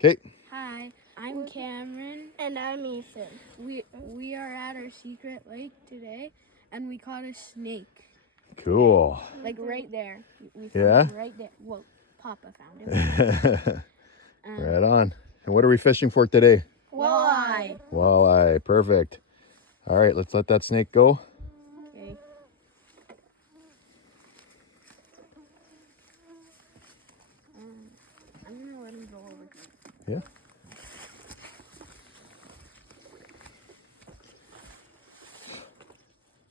Okay. Hi, I'm Cameron. And I'm Ethan. We are at our secret lake today, and we caught a snake. Cool. Like right there. We found Yeah? him right there. Well, Papa found him. Right on. And what are we fishing for today? Walleye. Walleye. Perfect. All right, let's let that snake go. Okay. I'm gonna let him go over here. Yeah.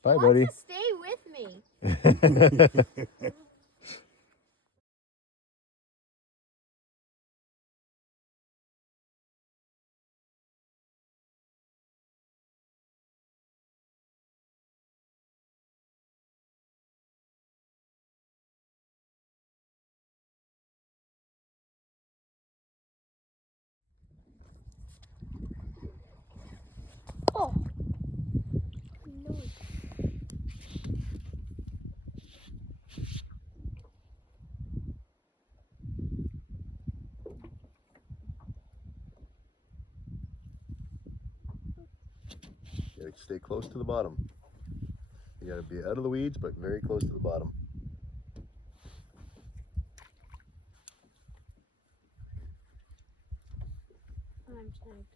Bye, buddy. To stay with me. Oh. No. You gotta stay close to the bottom. You gotta be out of the weeds, but very close to the bottom. I'm snagged.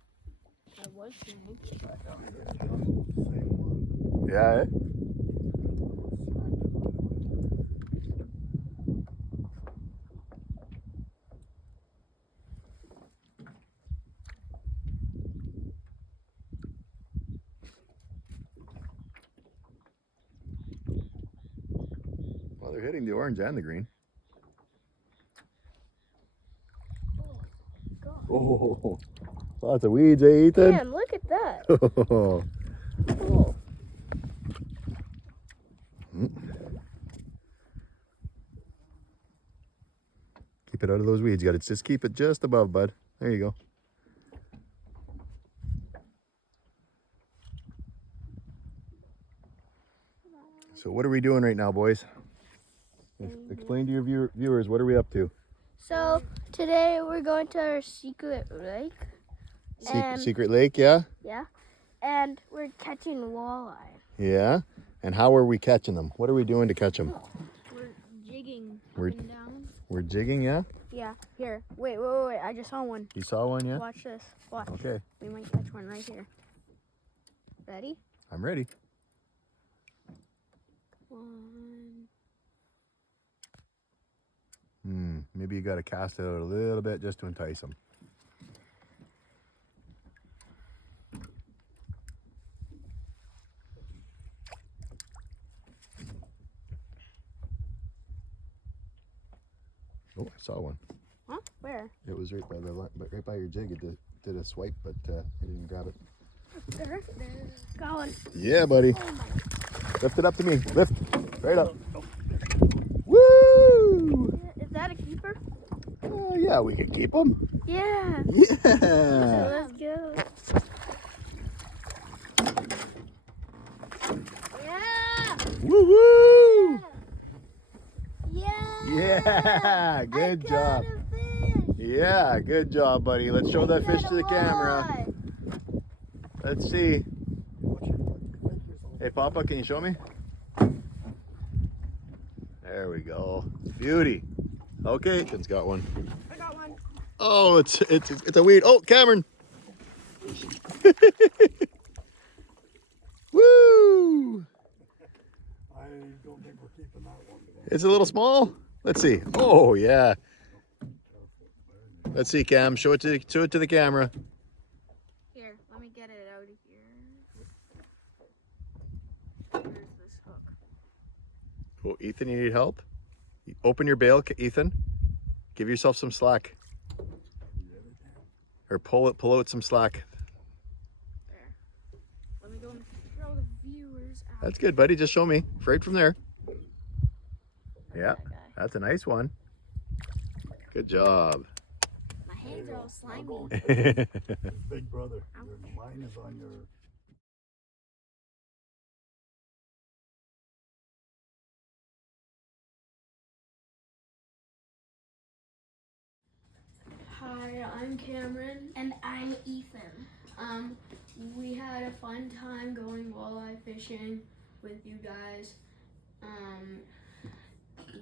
I was snagged. Yeah, eh? Well, they're hitting the orange and the green. God. Oh, lots of weeds, eh, Ethan? Damn, look at that. Oh. Cool. Keep it out of those weeds. You gotta just keep it just above, bud. There you go. So what are we doing right now, boys? Explain to your viewers, what are we up to? So today we're going to our secret lake. Secret lake, yeah? Yeah. And we're catching walleye. Yeah. And how are we catching them? What are we doing to catch them? We're jigging We're- up and down. We're jigging, yeah? Yeah. Here. Wait. I just saw one. You saw one, yeah? Watch this. Watch. Okay, We might catch one right here. Ready? I'm ready. One. Maybe you gotta cast it out a little bit just to entice them. Oh, I saw one. Huh? Where? It was right by right by your jig. It did a swipe, but I didn't grab it. There. Got one. Yeah, buddy. Oh my. Lift it up to me. Lift. Right up. Woo! Is that a keeper? Yeah, we can keep them. Yeah. Yeah. Let's go. Yeah. Woo woo! Yeah. Yeah. Good job. Yeah, good job, buddy. Let's show that fish to the camera. Let's see. Hey, Papa, can you show me? There we go. Beauty. Okay, Ethan's got one. I got one. Oh, it's a weed. Oh, Cameron. Woo! I don't think we're keeping that one. It's a little small. Let's see. Oh, yeah. Let's see, Cam. Show it to the camera. Here. Let me get it out of here. Where's this hook? Oh, Ethan, you need help? Open your bail, Ethan. Give yourself some slack. Or pull out some slack. There. Let me go and throw the viewers out. That's good, buddy. Just show me. Right from there. Yeah, That guy. that's a nice one. Good job. My hands are all slimy. Big brother, your line is on your Hi, I'm Cameron. And I'm Ethan. We had a fun time going walleye fishing with you guys.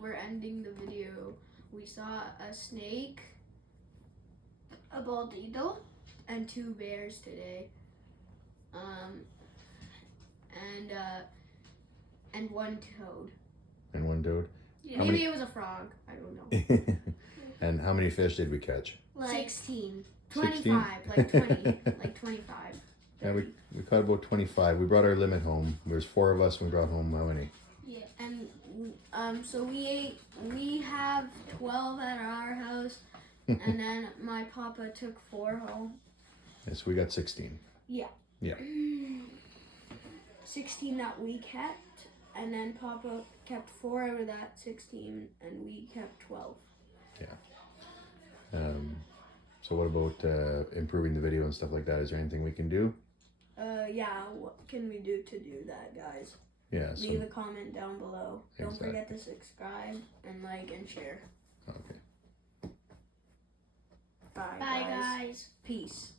We're ending the video. We saw a snake, A bald eagle. and 2 bears today. And 1 toad. And 1 toad. Yeah. How Maybe many- it was a frog. I don't know. And how many fish did we catch? 16. 16? 25. Like 20. Like 25. Yeah, we caught about 25. We brought our limit home. There's 4 of us, and we brought home how many? Yeah, and so we have 12 at our house, and then my papa took 4 home. Yes, we got 16. Yeah. Yeah. 16 that we kept, and then papa kept 4 out of that 16, and we kept 12. So what about improving the video and stuff like that? Is there anything we can do? Yeah, what can we do to do that, guys? Yeah. Leave a comment down below. Don't Exactly. forget to subscribe and like and share. Okay. Bye, Bye, guys. Peace.